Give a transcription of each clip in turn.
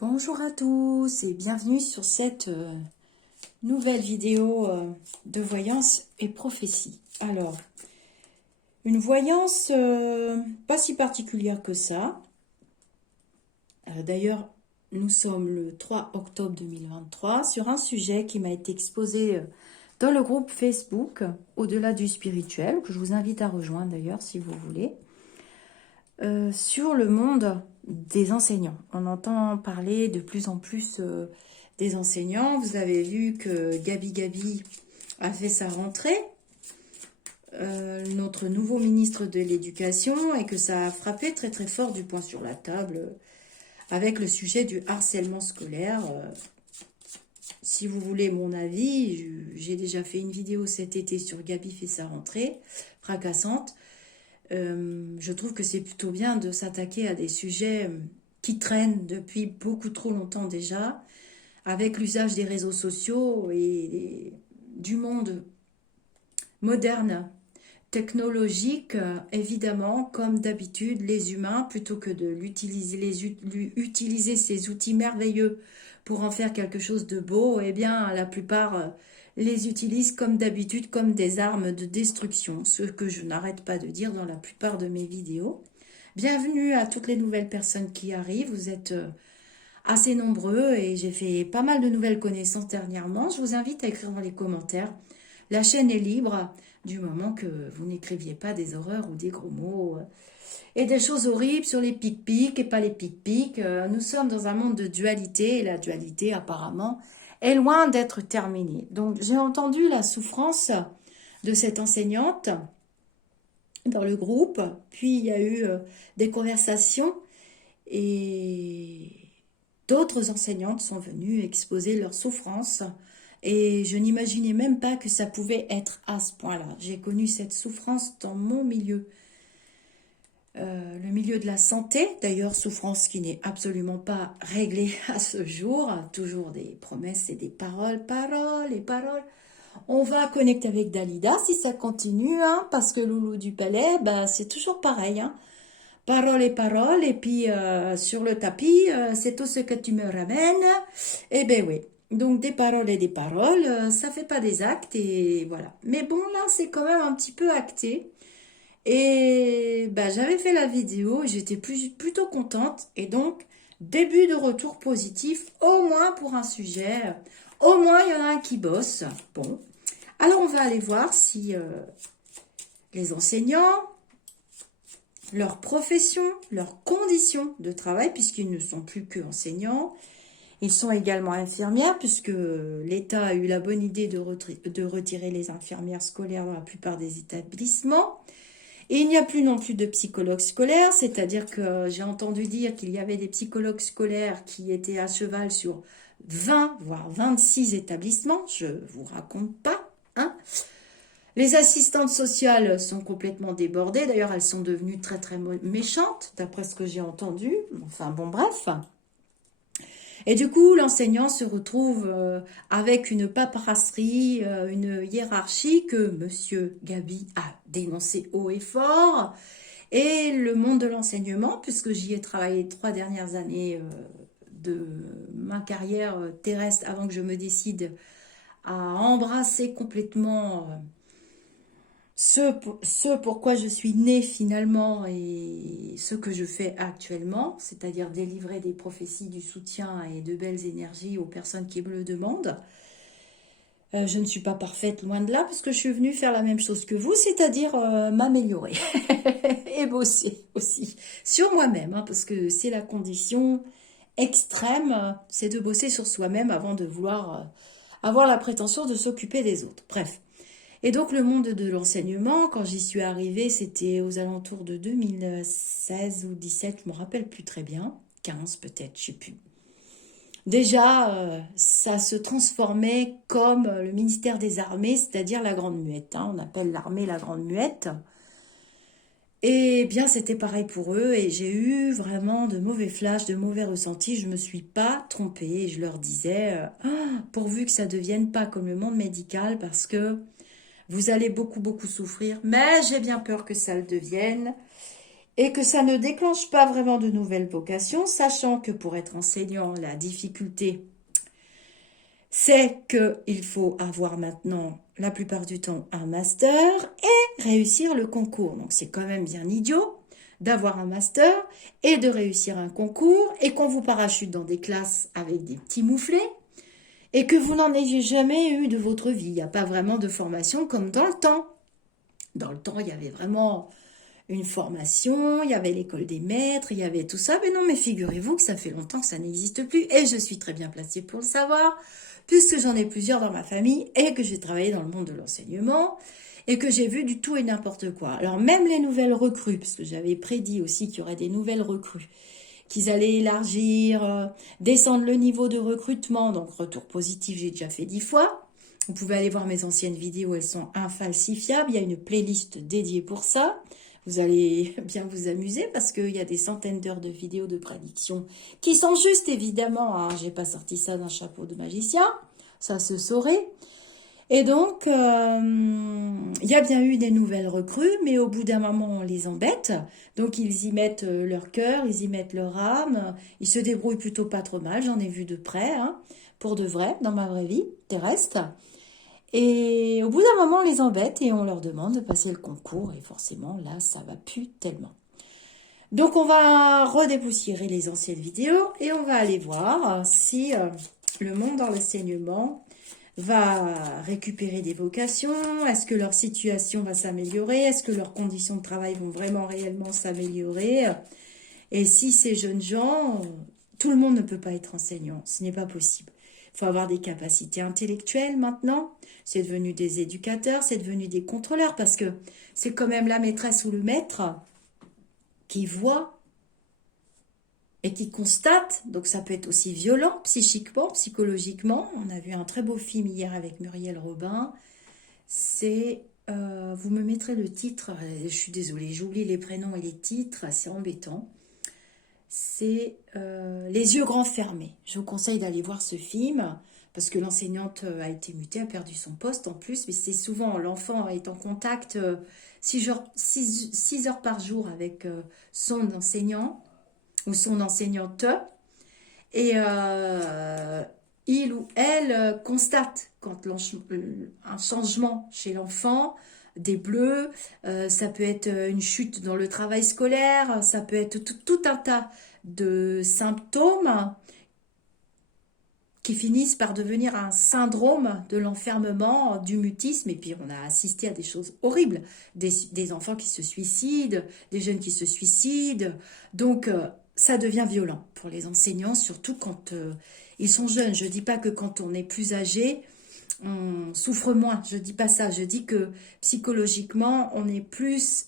Bonjour à tous et bienvenue sur cette nouvelle vidéo de voyance et prophétie. Alors, une voyance pas si particulière que ça. D'ailleurs, nous sommes le 3 octobre 2023 sur un sujet qui m'a été exposé dans le groupe Facebook Au-delà du spirituel, que je vous invite à rejoindre d'ailleurs si vous voulez. Sur le monde des enseignants. On entend parler de plus en plus des enseignants. Vous avez vu que Gabi a fait sa rentrée, notre nouveau ministre de l'Éducation, et que ça a frappé très très fort du poing sur la table avec le sujet du harcèlement scolaire. Si vous voulez mon avis, j'ai déjà fait une vidéo cet été sur Gabi fait sa rentrée, fracassante. Je trouve que c'est plutôt bien de s'attaquer à des sujets qui traînent depuis beaucoup trop longtemps déjà, avec l'usage des réseaux sociaux et du monde moderne, technologique, évidemment, comme d'habitude, les humains, plutôt que de utiliser ces outils merveilleux pour en faire quelque chose de beau, eh bien, la plupart les utilisent comme d'habitude comme des armes de destruction, ce que je n'arrête pas de dire dans la plupart de mes vidéos. Bienvenue à toutes les nouvelles personnes qui arrivent, vous êtes assez nombreux et j'ai fait pas mal de nouvelles connaissances dernièrement. Je vous invite à écrire dans les commentaires. La chaîne est libre du moment que vous n'écriviez pas des horreurs ou des gros mots et des choses horribles sur les pic-pics et pas les pic-pics. Nous sommes dans un monde de dualité et la dualité apparemment est loin d'être terminée. Donc j'ai entendu la souffrance de cette enseignante dans le groupe, puis il y a eu des conversations et d'autres enseignantes sont venues exposer leur souffrance et je n'imaginais même pas que ça pouvait être à ce point-là. J'ai connu cette souffrance dans mon milieu. Le milieu de la santé, d'ailleurs, souffrance qui n'est absolument pas réglée à ce jour, toujours des promesses et des paroles, paroles et paroles. On va connecter avec Dalida si ça continue, hein, parce que Loulou du Palais, bah, c'est toujours pareil, hein. Paroles et paroles, et puis sur le tapis, c'est tout ce que tu me ramènes. Eh ben oui, donc des paroles et des paroles, ça fait pas des actes, et voilà. Mais bon, là, c'est quand même un petit peu acté. Et bah, j'avais fait la vidéo, j'étais plutôt contente. Et donc, début de retour positif, au moins pour un sujet. Au moins, il y en a un qui bosse. Bon, alors on va aller voir si les enseignants, leur profession, leurs conditions de travail, puisqu'ils ne sont plus que enseignants, ils sont également infirmières, puisque l'État a eu la bonne idée de retirer les infirmières scolaires dans la plupart des établissements. Et il n'y a plus non plus de psychologues scolaires, c'est-à-dire que j'ai entendu dire qu'il y avait des psychologues scolaires qui étaient à cheval sur 20, voire 26 établissements. Je vous raconte pas, hein. Les assistantes sociales sont complètement débordées. D'ailleurs, elles sont devenues très très méchantes, d'après ce que j'ai entendu. Enfin bon, bref. Et du coup, l'enseignant se retrouve avec une paperasserie, une hiérarchie que Monsieur Gabi a dénoncé haut et fort. Et le monde de l'enseignement, puisque j'y ai travaillé 3 dernières années de ma carrière terrestre avant que je me décide à embrasser complètement ce pourquoi je suis née finalement et ce que je fais actuellement, c'est-à-dire délivrer des prophéties, du soutien et de belles énergies aux personnes qui me le demandent. Je ne suis pas parfaite, loin de là, parce que je suis venue faire la même chose que vous, c'est-à-dire m'améliorer et bosser aussi sur moi-même, hein, parce que c'est la condition extrême, c'est de bosser sur soi-même avant de vouloir avoir la prétention de s'occuper des autres. Bref. Et donc le monde de l'enseignement, quand j'y suis arrivée, c'était aux alentours de 2016 ou 17, je ne me rappelle plus très bien, 15 peut-être, je ne sais plus. Déjà, ça se transformait comme le ministère des Armées, c'est-à-dire la Grande Muette, hein. On appelle l'armée la Grande Muette. Et bien, c'était pareil pour eux, et j'ai eu vraiment de mauvais flashs, de mauvais ressentis. Je ne me suis pas trompée, et je leur disais, pourvu que ça ne devienne pas comme le monde médical, parce que vous allez beaucoup, beaucoup souffrir, mais j'ai bien peur que ça le devienne. et que ça ne déclenche pas vraiment de nouvelles vocations, sachant que pour être enseignant, la difficulté, c'est qu'il faut avoir maintenant, la plupart du temps, un master et réussir le concours. Donc c'est quand même bien idiot d'avoir un master et de réussir un concours et qu'on vous parachute dans des classes avec des petits mouflets et que vous n'en ayez jamais eu de votre vie. Il n'y a pas vraiment de formation comme dans le temps. Dans le temps, il y avait vraiment une formation, il y avait l'école des maîtres, il y avait tout ça. Mais non, mais figurez-vous que ça fait longtemps que ça n'existe plus. Et je suis très bien placée pour le savoir, puisque j'en ai plusieurs dans ma famille et que j'ai travaillé dans le monde de l'enseignement et que j'ai vu du tout et n'importe quoi. Alors même les nouvelles recrues, parce que j'avais prédit aussi qu'il y aurait des nouvelles recrues, qu'ils allaient élargir, descendre le niveau de recrutement, donc retour positif, j'ai déjà fait 10 fois. Vous pouvez aller voir mes anciennes vidéos, elles sont infalsifiables, il y a une playlist dédiée pour ça. Vous allez bien vous amuser parce qu'il y a des centaines d'heures de vidéos de prédiction qui sont justes, évidemment. Hein. J'ai pas sorti ça d'un chapeau de magicien, ça se saurait. Et donc, il y a bien eu des nouvelles recrues, mais au bout d'un moment, on les embête. Donc, ils y mettent leur cœur, ils y mettent leur âme. Ils se débrouillent plutôt pas trop mal, j'en ai vu de près, hein, pour de vrai, dans ma vraie vie terrestre. Et au bout d'un moment, on les embête et on leur demande de passer le concours. Et forcément, là, ça va plus tellement. Donc, on va redépoussiérer les anciennes vidéos et on va aller voir si le monde dans l'enseignement va récupérer des vocations. Est-ce que leur situation va s'améliorer? Est-ce que leurs conditions de travail vont vraiment réellement s'améliorer? Et si ces jeunes gens, tout le monde ne peut pas être enseignant, ce n'est pas possible. Il faut avoir des capacités intellectuelles maintenant. C'est devenu des éducateurs, c'est devenu des contrôleurs parce que c'est quand même la maîtresse ou le maître qui voit et qui constate. Donc ça peut être aussi violent psychiquement, psychologiquement. On a vu un très beau film hier avec Muriel Robin. C'est, vous me mettrez le titre, je suis désolée, j'oublie les prénoms et les titres, c'est embêtant. C'est Les yeux grands fermés. Je vous conseille d'aller voir ce film parce que l'enseignante a été mutée, a perdu son poste en plus, mais c'est souvent l'enfant est en contact 6 heures par jour avec son enseignant ou son enseignante et il ou elle constate quand un changement chez l'enfant, des bleus, ça peut être une chute dans le travail scolaire, ça peut être tout un tas de symptômes qui finissent par devenir un syndrome de l'enfermement, du mutisme, et puis on a assisté à des choses horribles, des enfants qui se suicident, des jeunes qui se suicident, donc ça devient violent pour les enseignants, surtout quand ils sont jeunes. Je ne dis pas que quand on est plus âgé, on souffre moins, je ne dis pas ça, je dis que psychologiquement, on est plus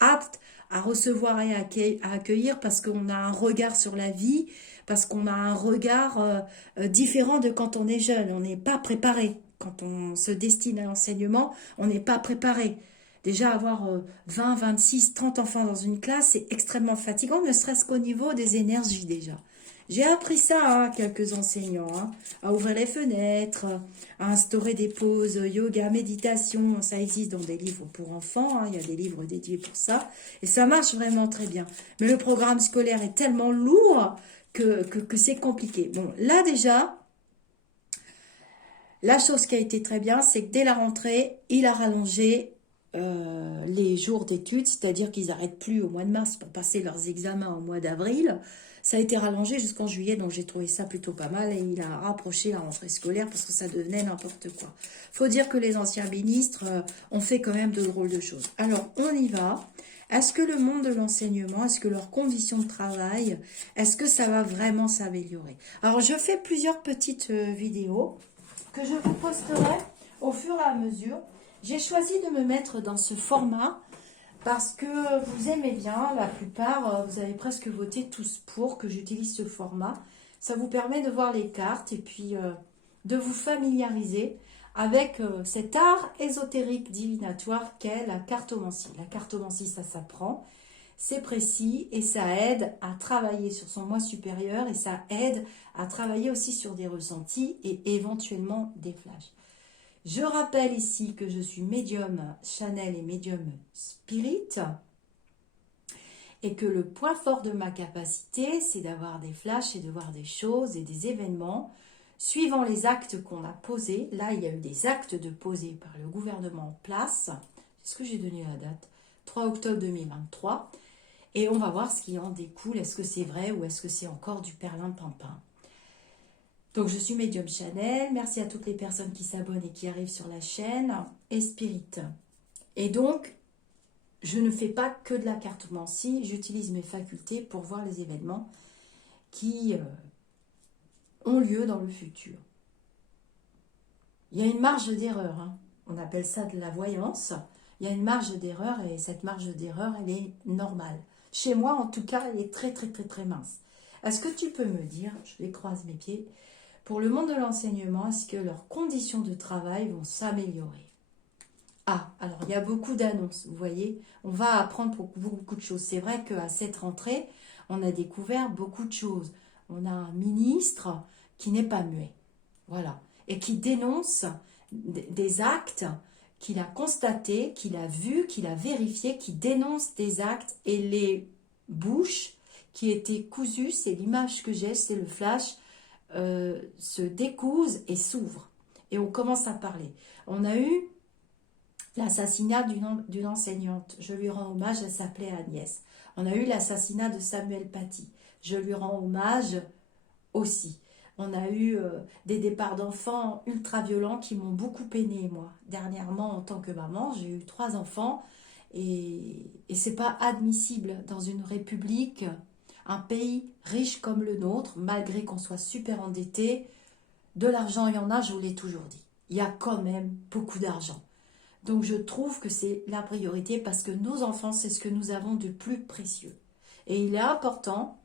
apte à recevoir et à accueillir parce qu'on a un regard sur la vie, parce qu'on a un regard différent de quand on est jeune. On n'est pas préparé. Quand on se destine à l'enseignement, on n'est pas préparé. Déjà, avoir 20, 26, 30 enfants dans une classe, c'est extrêmement fatigant, ne serait-ce qu'au niveau des énergies déjà. J'ai appris ça à quelques enseignants, hein, à ouvrir les fenêtres, à instaurer des pauses yoga, méditation. Ça existe dans des livres pour enfants, hein, il y a des livres dédiés pour ça. Et ça marche vraiment très bien. Mais le programme scolaire est tellement lourd que c'est compliqué. Bon, là déjà, la chose qui a été très bien, c'est que dès la rentrée, il a rallongé les jours d'études, c'est-à-dire qu'ils n'arrêtent plus au mois de mars pour passer leurs examens au mois d'avril. Ça a été rallongé jusqu'en juillet, donc j'ai trouvé ça plutôt pas mal. Et il a rapproché la rentrée scolaire parce que ça devenait n'importe quoi. Faut dire que les anciens ministres ont fait quand même de drôles de choses. Alors, on y va. Est-ce que le monde de l'enseignement, est-ce que leurs conditions de travail, est-ce que ça va vraiment s'améliorer? Alors, je fais plusieurs petites vidéos que je vous posterai au fur et à mesure. J'ai choisi de me mettre dans ce format parce que vous aimez bien, la plupart, vous avez presque voté tous pour que j'utilise ce format. Ça vous permet de voir les cartes et puis de vous familiariser avec cet art ésotérique divinatoire qu'est la cartomancie. La cartomancie, ça s'apprend, c'est précis et ça aide à travailler sur son moi supérieur et ça aide à travailler aussi sur des ressentis et éventuellement des flashs. Je rappelle ici que je suis médium Chanel et médium Spirit Et que le point fort de ma capacité, c'est d'avoir des flashs et de voir des choses et des événements suivant les actes qu'on a posés. Là, il y a eu des actes de posés par le gouvernement en place. Est-ce que j'ai donné la date? 3 octobre 2023. Et on va voir ce qui en découle. Est-ce que c'est vrai ou est-ce que c'est encore du perlimpinpin? Donc, je suis Médium Chanel. Merci à toutes les personnes qui s'abonnent et qui arrivent sur la chaîne. Et Spirit. Et donc, je ne fais pas que de la cartomancie. J'utilise mes facultés pour voir les événements qui ont lieu dans le futur. Il y a une marge d'erreur. Hein. On appelle ça de la voyance. Il y a une marge d'erreur et cette marge d'erreur, elle est normale. Chez moi, en tout cas, elle est très, très, très, très mince. Est-ce que tu peux me dire, je les croise mes pieds, pour le monde de l'enseignement, est-ce que leurs conditions de travail vont s'améliorer? Ah, alors il y a beaucoup d'annonces, vous voyez. On va apprendre beaucoup de choses. C'est vrai qu'à cette rentrée, on a découvert beaucoup de choses. On a un ministre qui n'est pas muet, voilà, et qui dénonce des actes qu'il a constatés, qu'il a vus, qu'il a vérifiés, qui dénonce des actes et les bouches qui étaient cousues, c'est l'image que j'ai, c'est le flash, se décousent et s'ouvrent. Et on commence à parler. On a eu l'assassinat d'une enseignante. Je lui rends hommage, elle s'appelait Agnès. On a eu l'assassinat de Samuel Paty. Je lui rends hommage aussi. On a eu des départs d'enfants ultra violents qui m'ont beaucoup peinée, moi. Dernièrement, en tant que maman, j'ai eu 3 enfants et c'est pas admissible dans une république, un pays riche comme le nôtre, malgré qu'on soit super endetté. De l'argent, il y en a, je vous l'ai toujours dit. Il y a quand même beaucoup d'argent. Donc je trouve que c'est la priorité parce que nos enfants, c'est ce que nous avons de plus précieux. Et il est important.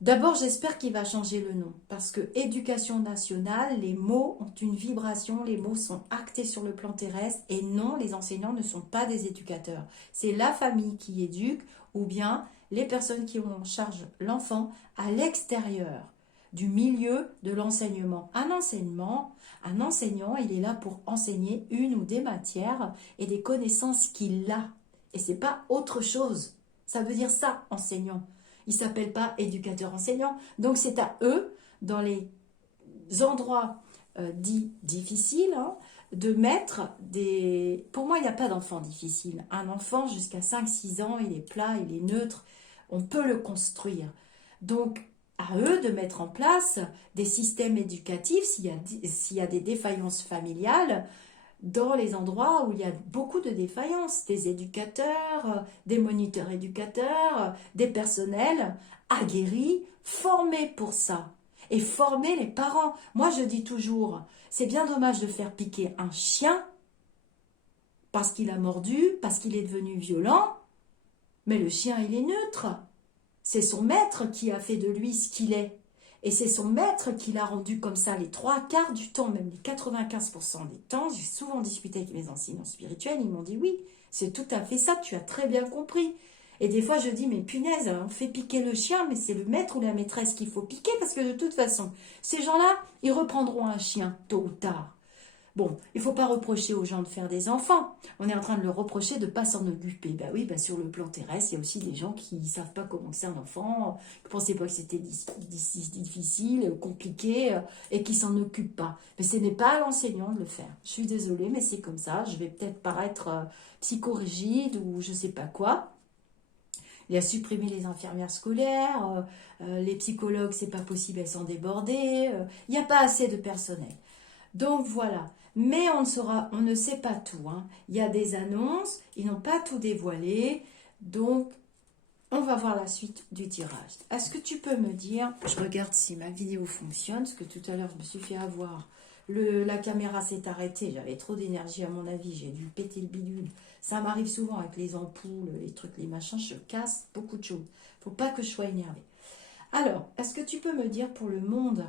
D'abord, j'espère qu'il va changer le nom, parce que éducation nationale, les mots ont une vibration, les mots sont actés sur le plan terrestre, et non, les enseignants ne sont pas des éducateurs. C'est la famille qui éduque, ou bien les personnes qui ont en charge l'enfant à l'extérieur du milieu de l'enseignement. Un enseignant, il est là pour enseigner une ou des matières et des connaissances qu'il a. Et c'est pas autre chose. Ça veut dire ça, enseignant. Ils ne s'appellent pas éducateurs-enseignants. Donc c'est à eux, dans les endroits dits difficiles, hein, de mettre des... Pour moi, il n'y a pas d'enfant difficile. Un enfant, jusqu'à 5-6 ans, il est plat, il est neutre. On peut le construire. Donc, à eux de mettre en place des systèmes éducatifs s'il y a des défaillances familiales, dans les endroits où il y a beaucoup de défaillances, des éducateurs, des moniteurs éducateurs, des personnels aguerris, formés pour ça. Et former les parents. Moi, je dis toujours, c'est bien dommage de faire piquer un chien parce qu'il a mordu, parce qu'il est devenu violent, mais le chien, il est neutre. C'est son maître qui a fait de lui ce qu'il est. Et c'est son maître qui l'a rendu comme ça les 3/4 du temps, même les 95% des temps. J'ai souvent discuté avec mes enseignants spirituels, ils m'ont dit oui, c'est tout à fait ça, tu as très bien compris. Et des fois je dis mais punaise, on fait piquer le chien, mais c'est le maître ou la maîtresse qu'il faut piquer parce que de toute façon, ces gens-là, ils reprendront un chien tôt ou tard. Bon, il ne faut pas reprocher aux gens de faire des enfants. On est en train de leur reprocher de ne pas s'en occuper. Ben oui, ben sur le plan terrestre, il y a aussi des gens qui ne savent pas comment c'est un enfant, qui ne pensaient pas que c'était difficile, compliqué, et qui ne s'en occupent pas. Mais ce n'est pas à l'enseignant de le faire. Je suis désolée, mais c'est comme ça. Je vais peut-être paraître psychorigide ou je ne sais pas quoi. Il a supprimé les infirmières scolaires, les psychologues, c'est pas possible, elles sont débordées. Il n'y a pas assez de personnel. Donc voilà, mais on ne sait pas tout. Hein. Il y a des annonces, ils n'ont pas tout dévoilé, donc on va voir la suite du tirage. Est-ce que tu peux me dire, je regarde si ma vidéo fonctionne, parce que tout à l'heure je me suis fait avoir, la caméra s'est arrêtée, j'avais trop d'énergie à mon avis, j'ai dû péter le bidule. Ça m'arrive souvent avec les ampoules, les trucs, les machins, je casse beaucoup de choses. Faut pas que je sois énervée. Alors, est-ce que tu peux me dire pour le monde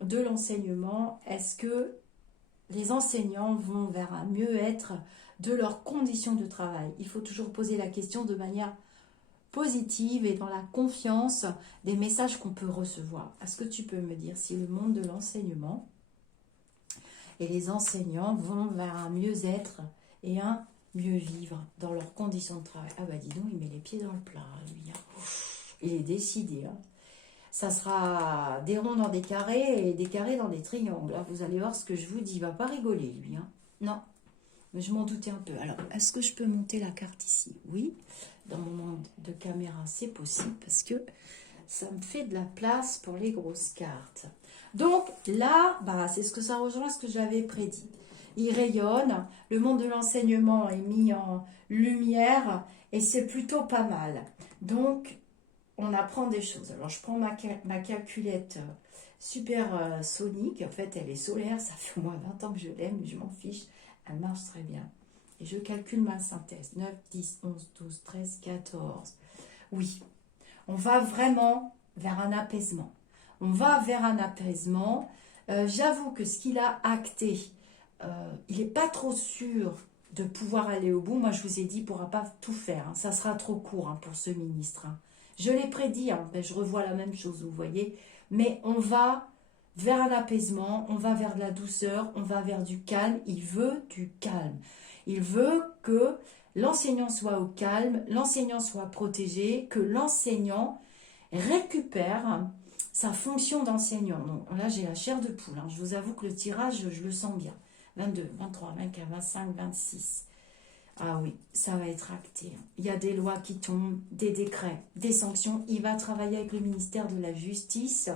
de l'enseignement, est-ce que les enseignants vont vers un mieux-être de leurs conditions de travail? Il faut toujours poser la question de manière positive et dans la confiance des messages qu'on peut recevoir. Est-ce que tu peux me dire si le monde de l'enseignement et les enseignants vont vers un mieux-être et un mieux vivre dans leurs conditions de travail. Ah bah dis donc, il met les pieds dans le plat, lui. Hein. Il est décidé. Hein. Ça sera des ronds dans des carrés et des carrés dans des triangles. Hein. Vous allez voir ce que je vous dis. Il va pas rigoler, lui. Hein. Non, mais je m'en doutais un peu. Alors, est-ce que je peux monter la carte ici? Oui, dans mon monde de caméra, c'est possible parce que ça me fait de la place pour les grosses cartes. Donc là, bah, c'est ce que ça rejoint ce que j'avais prédit. Il rayonne, le monde de l'enseignement est mis en lumière et c'est plutôt pas mal. Donc, on apprend des choses. Alors, je prends ma calculette super sonique. En fait, elle est solaire. Ça fait au moins 20 ans que je l'aime, mais je m'en fiche. Elle marche très bien. Et je calcule ma synthèse. 9, 10, 11, 12, 13, 14. Oui, on va vraiment vers un apaisement. On va vers un apaisement. J'avoue que ce qu'il a acté, il n'est pas trop sûr de pouvoir aller au bout. Moi, je vous ai dit, il ne pourra pas tout faire. Hein. Ça sera trop court hein, pour ce ministre. Hein. Je l'ai prédit, hein, mais je revois la même chose, vous voyez. Mais on va vers un apaisement, on va vers de la douceur, on va vers du calme. Il veut du calme. Il veut que l'enseignant soit au calme, l'enseignant soit protégé, que l'enseignant récupère sa fonction d'enseignant. Donc là, j'ai la chair de poule. Hein. Je vous avoue que le tirage, je le sens bien. 22, 23, 24, 25, 26. Ah oui, ça va être acté. Il y a des lois qui tombent, des décrets, des sanctions. Il va travailler avec le ministère de la Justice.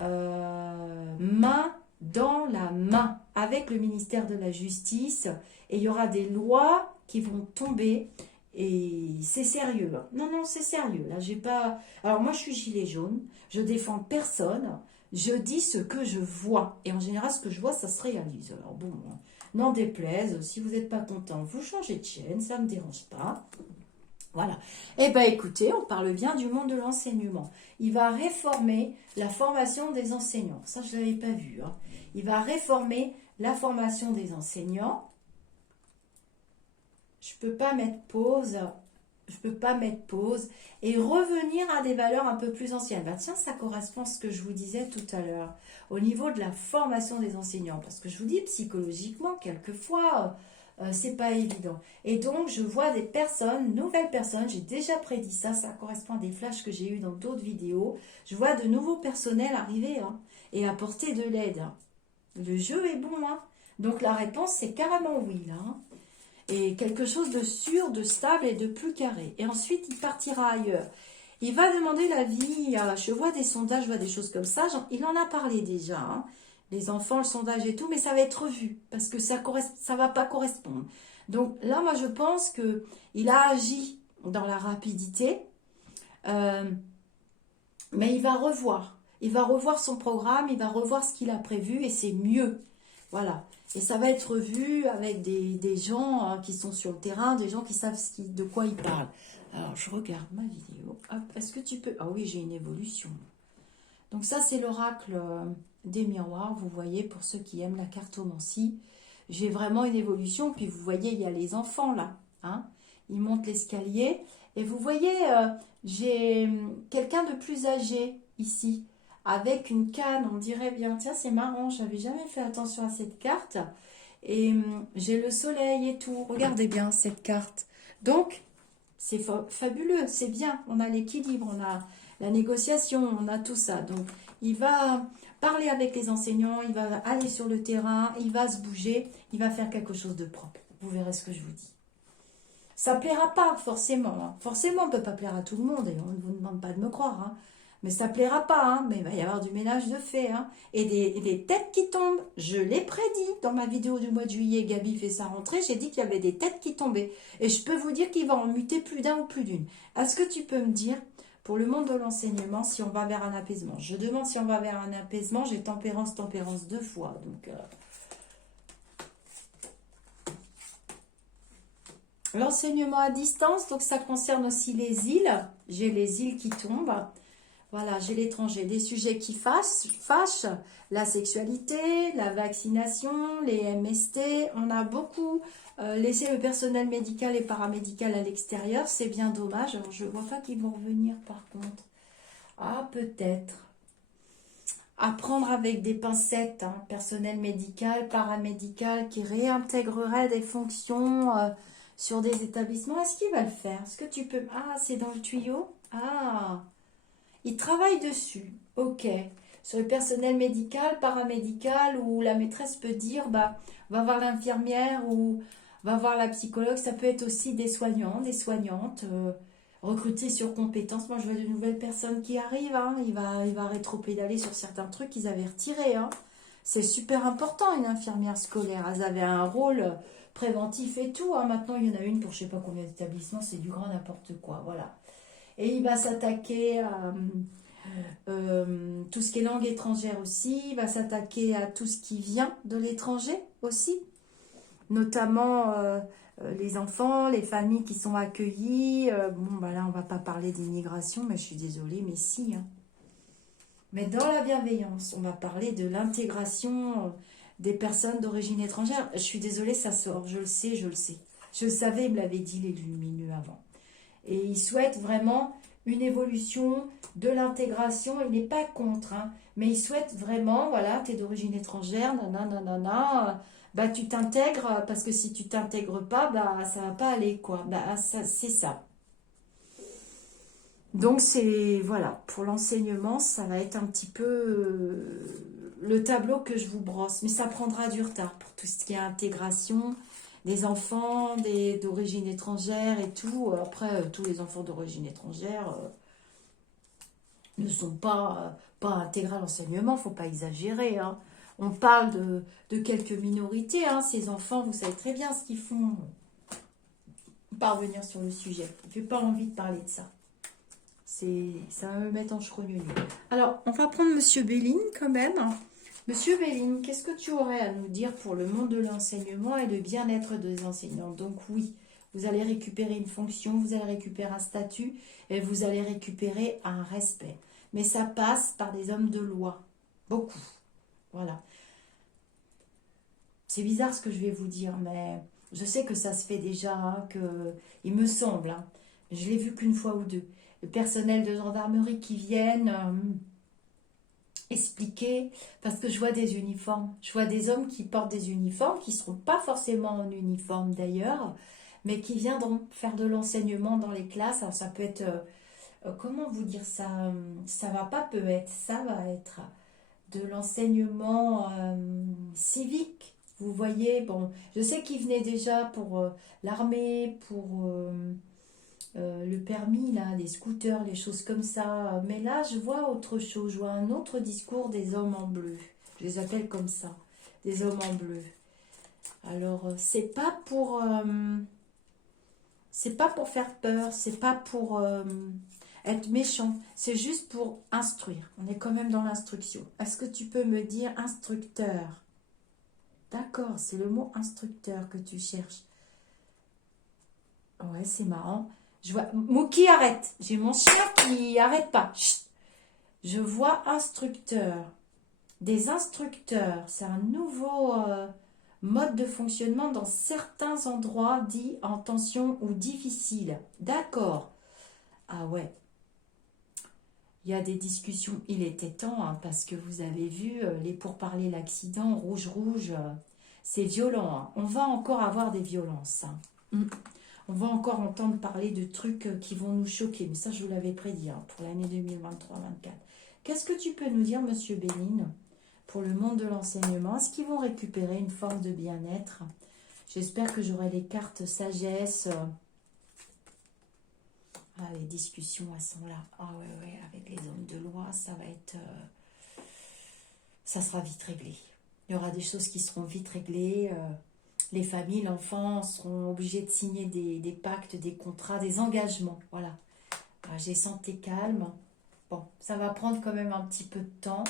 Main dans la main avec le ministère de la Justice. Et il y aura des lois qui vont tomber. Et c'est sérieux. Là. Non, non, c'est sérieux. Là, j'ai pas... Alors moi, je suis gilet jaune. Je défends personne. Je dis ce que je vois. Et en général, ce que je vois, ça se réalise. Alors bon, n'en déplaise. Si vous n'êtes pas content, vous changez de chaîne. Ça ne me dérange pas. Voilà. Eh bien, écoutez, on parle bien du monde de l'enseignement. Il va réformer la formation des enseignants. Ça, je ne l'avais pas vu. Hein. Il va réformer la formation des enseignants. Je ne peux pas mettre pause. Je peux pas mettre pause. Et revenir à des valeurs un peu plus anciennes. Bah, tiens, ça correspond à ce que je vous disais tout à l'heure. Au niveau de la formation des enseignants. Parce que je vous dis, psychologiquement, quelquefois... c'est pas évident. Et donc, je vois des personnes, nouvelles personnes, j'ai déjà prédit ça, ça correspond à des flashs que j'ai eu dans d'autres vidéos. Je vois de nouveaux personnels arriver hein, et apporter de l'aide. Hein. Le jeu est bon. Hein. Donc, la réponse, c'est carrément oui. Là, hein. Et quelque chose de sûr, de stable et de plus carré. Et ensuite, il partira ailleurs. Il va demander l'avis. Je vois des sondages, je vois des choses comme ça. Il en a parlé déjà. Hein. Les enfants, le sondage et tout, mais ça va être revu parce que ça va pas correspondre. Donc là, moi, je pense qu'il a agi dans la rapidité, mais il va revoir. Il va revoir son programme, il va revoir ce qu'il a prévu et c'est mieux. Voilà. Et ça va être revu avec des gens hein, qui sont sur le terrain, des gens qui savent de quoi ils parlent. Alors, je regarde ma vidéo. Est-ce que tu peux... Ah oui, j'ai une évolution. Donc ça, c'est l'oracle des miroirs. Vous voyez, pour ceux qui aiment la cartomancie, j'ai vraiment une évolution. Puis vous voyez, il y a les enfants là. Hein, ils montent l'escalier. Et vous voyez, j'ai quelqu'un de plus âgé ici, avec une canne. On dirait bien, tiens, c'est marrant, j'avais jamais fait attention à cette carte. Et j'ai le soleil et tout. Regardez bien cette carte. Donc, c'est fabuleux, c'est bien. On a l'équilibre, on a la négociation, on a tout ça. Donc, il va parler avec les enseignants, il va aller sur le terrain, il va se bouger, il va faire quelque chose de propre. Vous verrez ce que je vous dis. Ça ne plaira pas, forcément. Hein. Forcément, on ne peut pas plaire à tout le monde, et on ne vous demande pas de me croire. Hein. Mais ça ne plaira pas, hein. Mais il va y avoir du ménage de fait. Hein. Et des têtes qui tombent. Je l'ai prédit dans ma vidéo du mois de juillet. Gabi fait sa rentrée. J'ai dit qu'il y avait des têtes qui tombaient. Et je peux vous dire qu'il va en muter plus d'un ou plus d'une. Est-ce que tu peux me dire, pour le monde de l'enseignement, si on va vers un apaisement? Je demande si on va vers un apaisement. J'ai tempérance deux fois. Donc... L'enseignement à distance, donc ça concerne aussi les îles. J'ai les îles qui tombent. Voilà, j'ai l'étranger. Des sujets qui fâchent, la sexualité, la vaccination, les MST. On a beaucoup laissé le personnel médical et paramédical à l'extérieur. C'est bien dommage. Alors, je ne vois pas qu'ils vont revenir par contre. Ah, peut-être. à prendre avec des pincettes, hein, personnel médical, paramédical, qui réintégrerait des fonctions sur des établissements. Est-ce qu'il va le faire? Est-ce que tu peux... Ah, c'est dans le tuyau? Ah, il travaille dessus. Ok. Sur le personnel médical, paramédical, où la maîtresse peut dire, bah, va voir l'infirmière ou va voir la psychologue. Ça peut être aussi des soignants, des soignantes, recruter sur compétences. Moi, je vois de nouvelles personnes qui arrivent. Hein. Il va rétro-pédaler sur certains trucs qu'ils avaient retirés. Hein. C'est super important, une infirmière scolaire. Elles avaient un rôle préventif et tout. Hein. Maintenant, il y en a une pour je sais pas combien d'établissements. C'est du grand n'importe quoi. Voilà. Et il va s'attaquer à tout ce qui est langue étrangère aussi. Il va s'attaquer à tout ce qui vient de l'étranger aussi. Notamment les enfants, les familles qui sont accueillies. Bon, bah là, on va pas parler d'immigration, mais je suis désolée, mais si. Hein. Mais dans la bienveillance, on va parler de l'intégration des personnes d'origine étrangère. Je suis désolée, ça sort, je le sais, je le sais. Je le savais, il me l'avait dit les lumineux avant. Et il souhaite vraiment une évolution de l'intégration. Il n'est pas contre, hein, mais il souhaite vraiment, voilà, tu es d'origine étrangère, nanana, bah tu t'intègres, parce que si tu t'intègres pas, bah ça va pas aller, quoi. Bah ça, c'est ça. Donc c'est, voilà, pour l'enseignement, ça va être un petit peu le tableau que je vous brosse. Mais ça prendra du retard pour tout ce qui est intégration des enfants d'origine étrangère et tout. Après, tous les enfants d'origine étrangère ne sont pas intégrés à l'enseignement, faut pas exagérer. Hein. On parle de quelques minorités. Hein. Ces enfants, vous savez très bien ce qu'ils font. Parvenir sur le sujet. Je n'ai pas envie de parler de ça. Ça va me mettre en chrognonu. Alors, on va prendre Monsieur Béline quand même. Monsieur Béline, qu'est-ce que tu aurais à nous dire pour le monde de l'enseignement et le bien-être des enseignants? Donc oui, vous allez récupérer une fonction, vous allez récupérer un statut et vous allez récupérer un respect. Mais ça passe par des hommes de loi. Beaucoup. Voilà. C'est bizarre ce que je vais vous dire, mais je sais que ça se fait déjà, hein, il me semble. Hein, je l'ai vu qu'une fois ou deux. Le personnel de gendarmerie qui viennent expliquer, parce que je vois des uniformes. Je vois des hommes qui portent des uniformes, qui ne seront pas forcément en uniforme d'ailleurs, mais qui viendront faire de l'enseignement dans les classes. Alors ça peut être, comment vous dire ça, ça va pas peut être, ça va être de l'enseignement civique. Vous voyez, bon, je sais qu'ils venaient déjà pour l'armée, pour le permis, là, les scooters, les choses comme ça. Mais là, je vois autre chose. Je vois un autre discours des hommes en bleu. Je les appelle comme ça, des hommes en bleu. Alors, c'est pas pour faire peur, c'est pas pour être méchant, c'est juste pour instruire. On est quand même dans l'instruction. Est-ce que tu peux me dire instructeur? D'accord, c'est le mot instructeur que tu cherches. Ouais, c'est marrant. Je vois Mookie, arrête. J'ai mon chien qui arrête pas. Chut. Je vois instructeur. Des instructeurs, c'est un nouveau mode de fonctionnement dans certains endroits dits en tension ou difficiles. D'accord. Ah ouais. Il y a des discussions, il était temps, hein, parce que vous avez vu les pourparlers, l'accident, rouge, c'est violent. Hein. On va encore avoir des violences. Hein. On va encore entendre parler de trucs qui vont nous choquer. Mais ça, je vous l'avais prédit hein, pour l'année 2023-24. Qu'est-ce que tu peux nous dire, Monsieur Béline, pour le monde de l'enseignement? Est-ce qu'ils vont récupérer une forme de bien-être? J'espère que j'aurai les cartes sagesse. Ah, les discussions, elles sont là. Ah ouais, avec les hommes de loi, ça va être... ça sera vite réglé. Il y aura des choses qui seront vite réglées. Les familles, l'enfant seront obligés de signer des pactes, des contrats, des engagements. Voilà. J'ai santé calme. Bon, ça va prendre quand même un petit peu de temps.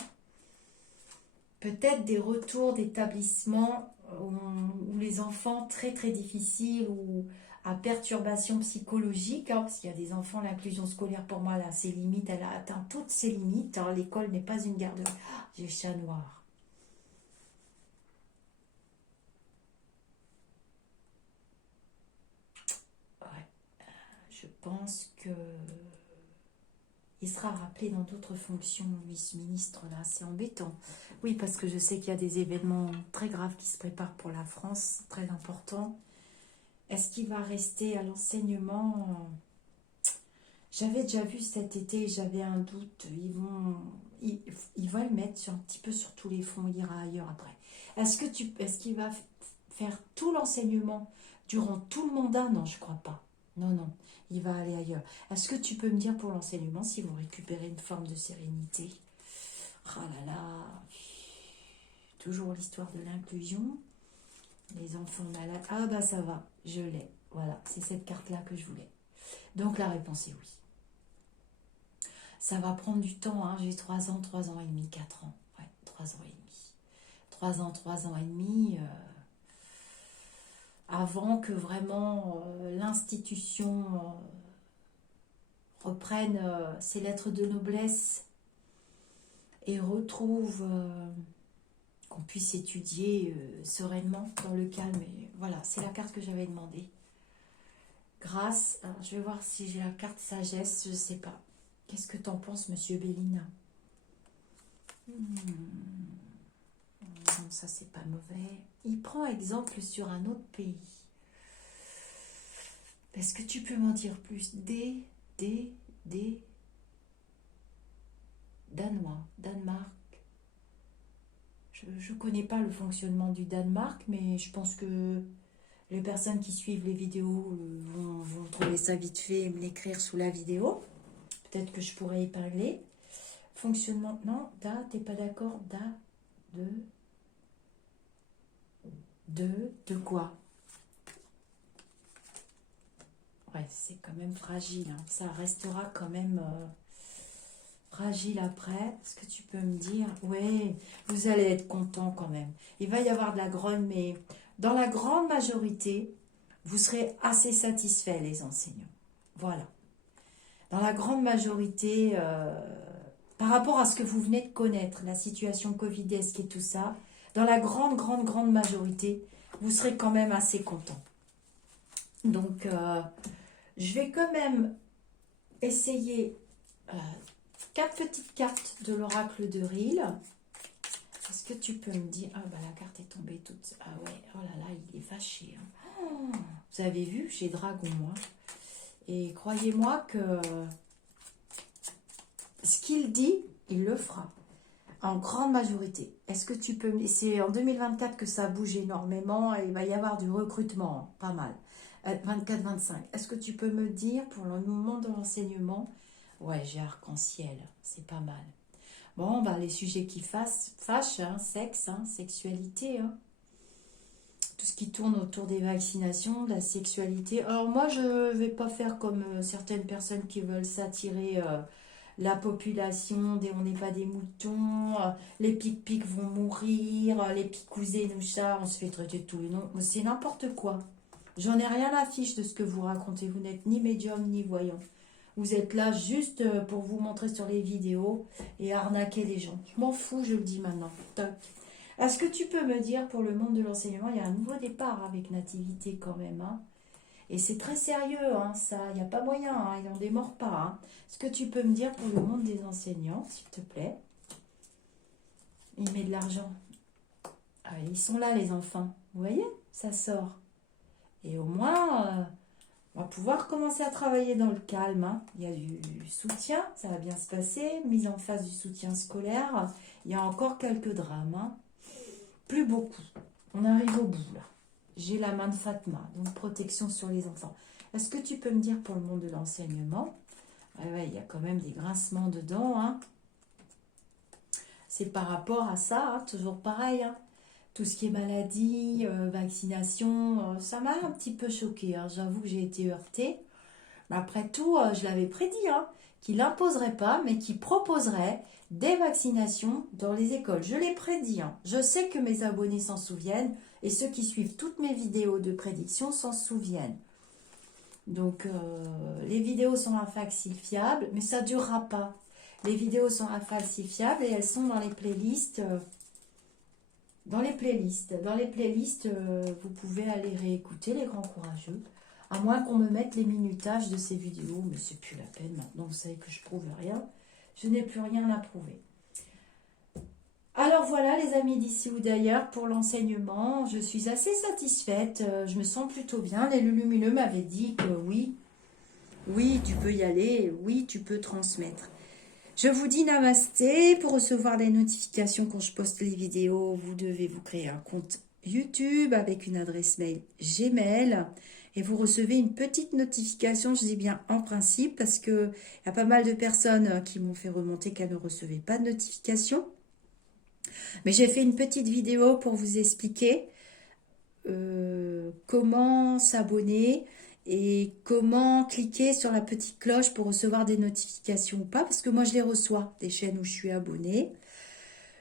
Peut-être des retours d'établissements où les enfants très très difficiles ou à perturbation psychologique, hein, parce qu'il y a des enfants, l'inclusion scolaire pour moi, là, ses limites, elle a atteint toutes ses limites. Hein, l'école n'est pas une garderie. Ah, j'ai le chat noir. Ouais, je pense que il sera rappelé dans d'autres fonctions, lui, ce ministre-là. C'est embêtant. Oui, parce que je sais qu'il y a des événements très graves qui se préparent pour la France, très importants. Est-ce qu'il va rester à l'enseignement? J'avais déjà vu cet été, j'avais un doute. Ils vont le mettre un petit peu sur tous les fronts, il ira ailleurs après. Est-ce qu'il va faire tout l'enseignement durant tout le mandat? Non, je crois pas. Non, non, il va aller ailleurs. Est-ce que tu peux me dire pour l'enseignement si vous récupérez une forme de sérénité? Oh là là, toujours l'histoire de l'inclusion. Les enfants malades. Ah bah ça va, je l'ai. Voilà, c'est cette carte-là que je voulais. Donc la réponse est oui. Ça va prendre du temps, hein. J'ai 3 ans et demi, 4 ans. Ouais, 3 ans et demi. 3 ans et demi, avant que vraiment l'institution reprenne ses lettres de noblesse et retrouve qu'on puisse étudier sereinement dans le calme. Et voilà, c'est la carte que j'avais demandée. Grâce, alors je vais voir si j'ai la carte sagesse, je ne sais pas. Qu'est-ce que t'en penses, monsieur Bélina? Non, ça c'est pas mauvais. Il prend exemple sur un autre pays. Est-ce que tu peux m'en dire plus? Danois, Danemark. Je ne connais pas le fonctionnement du Danemark, mais je pense que les personnes qui suivent les vidéos vont trouver ça vite fait et me l'écrire sous la vidéo. Peut-être que je pourrais épingler. Fonctionnement, non, t'es pas d'accord? De quoi? Ouais, c'est quand même fragile, hein. Ça restera quand même fragile après. Est-ce que tu peux me dire? Oui, vous allez être content quand même. Il va y avoir de la grogne, mais dans la grande majorité, vous serez assez satisfaits, les enseignants. Voilà. Dans la grande majorité, par rapport à ce que vous venez de connaître, la situation covidesque et tout ça, dans la grande majorité, vous serez quand même assez content. Donc, je vais quand même essayer 4 petites cartes de l'oracle de Ril. Est-ce que tu peux me dire... Ah, bah la carte est tombée toute... Ah ouais, oh là là, il est fâché. Hein. Oh, vous avez vu, j'ai dragon, moi. Et croyez-moi que ce qu'il dit, il le fera. En grande majorité. Est-ce que tu peux... C'est en 2024 que ça bouge énormément et il va y avoir du recrutement, hein, pas mal. 24-25. Est-ce que tu peux me dire, pour le moment de l'enseignement... Ouais, j'ai arc-en-ciel, c'est pas mal. Bon, bah, les sujets qui fâchent, hein, sexe, hein, sexualité, hein. Tout ce qui tourne autour des vaccinations, de la sexualité. Alors moi, je ne vais pas faire comme certaines personnes qui veulent s'attirer la population, on n'est pas des moutons, les pic-pics vont mourir, les picousés, nos chats, on se fait traiter de tous les noms. C'est n'importe quoi. J'en ai rien à fiche de ce que vous racontez. Vous n'êtes ni médium ni voyant. Vous êtes là juste pour vous montrer sur les vidéos et arnaquer les gens. Je m'en fous, je le dis maintenant. Toc. Est-ce que tu peux me dire, pour le monde de l'enseignement, il y a un nouveau départ avec Nativité quand même, hein? Et c'est très sérieux, hein, ça, il n'y a pas moyen, hein, il n'en démord pas. Hein. Est-ce que tu peux me dire pour le monde des enseignants, s'il te plaît? Il met de l'argent. Ah, ils sont là, les enfants. Vous voyez? Ça sort. Et au moins, on va pouvoir commencer à travailler dans le calme. Hein. Il y a du soutien, ça va bien se passer. Mise en face du soutien scolaire. Il y a encore quelques drames. Hein. Plus beaucoup. On arrive au bout, là. J'ai la main de Fatma, donc protection sur les enfants. Est-ce que tu peux me dire pour le monde de l'enseignement? Ouais, il y a quand même des grincements dedans. Hein. C'est par rapport à ça, hein, toujours pareil. Hein. Tout ce qui est maladie, vaccination, ça m'a un petit peu choquée. Hein. J'avoue que j'ai été heurtée. Mais après tout, je l'avais prédit, hein, qu'il n'imposerait pas, mais qu'il proposerait des vaccinations dans les écoles. Je l'ai prédit. Hein. Je sais que mes abonnés s'en souviennent. Et ceux qui suivent toutes mes vidéos de prédiction s'en souviennent. Donc, les vidéos sont infalsifiables, mais ça ne durera pas. Les vidéos sont infalsifiables et elles sont dans les playlists. Dans les playlists, vous pouvez aller réécouter les grands courageux. À moins qu'on me mette les minutages de ces vidéos, mais c'est plus la peine maintenant, vous savez que je prouve rien. Je n'ai plus rien à prouver. Alors voilà les amis d'ici ou d'ailleurs pour l'enseignement, je suis assez satisfaite, je me sens plutôt bien. Les Lulumineux m'avaient dit que oui, tu peux y aller, oui, tu peux transmettre. Je vous dis namasté. Pour recevoir les notifications quand je poste les vidéos, vous devez vous créer un compte YouTube avec une adresse mail Gmail et vous recevez une petite notification, je dis bien en principe, parce qu'il y a pas mal de personnes qui m'ont fait remonter qu'elles ne recevaient pas de notification. Mais j'ai fait une petite vidéo pour vous expliquer comment s'abonner et comment cliquer sur la petite cloche pour recevoir des notifications ou pas, parce que moi je les reçois des chaînes où je suis abonnée.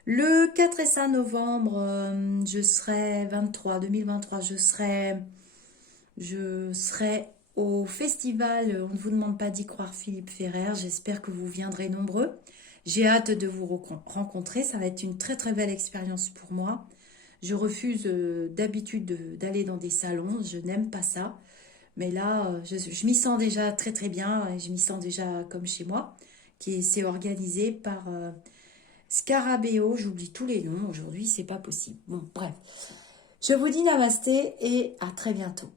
Le 4 et 5 novembre, je serai 2023, je serai au festival On ne vous demande pas d'y croire Philippe Ferrer. J'espère que vous viendrez nombreux. J'ai hâte de vous rencontrer. Ça va être une très très belle expérience pour moi. Je refuse d'habitude d'aller dans des salons. Je n'aime pas ça. Mais là, je m'y sens déjà très très bien. Et je m'y sens déjà comme chez moi. C'est organisé par Scarabeo. J'oublie tous les noms. Aujourd'hui, c'est pas possible. Bon, bref. Je vous dis namasté et à très bientôt.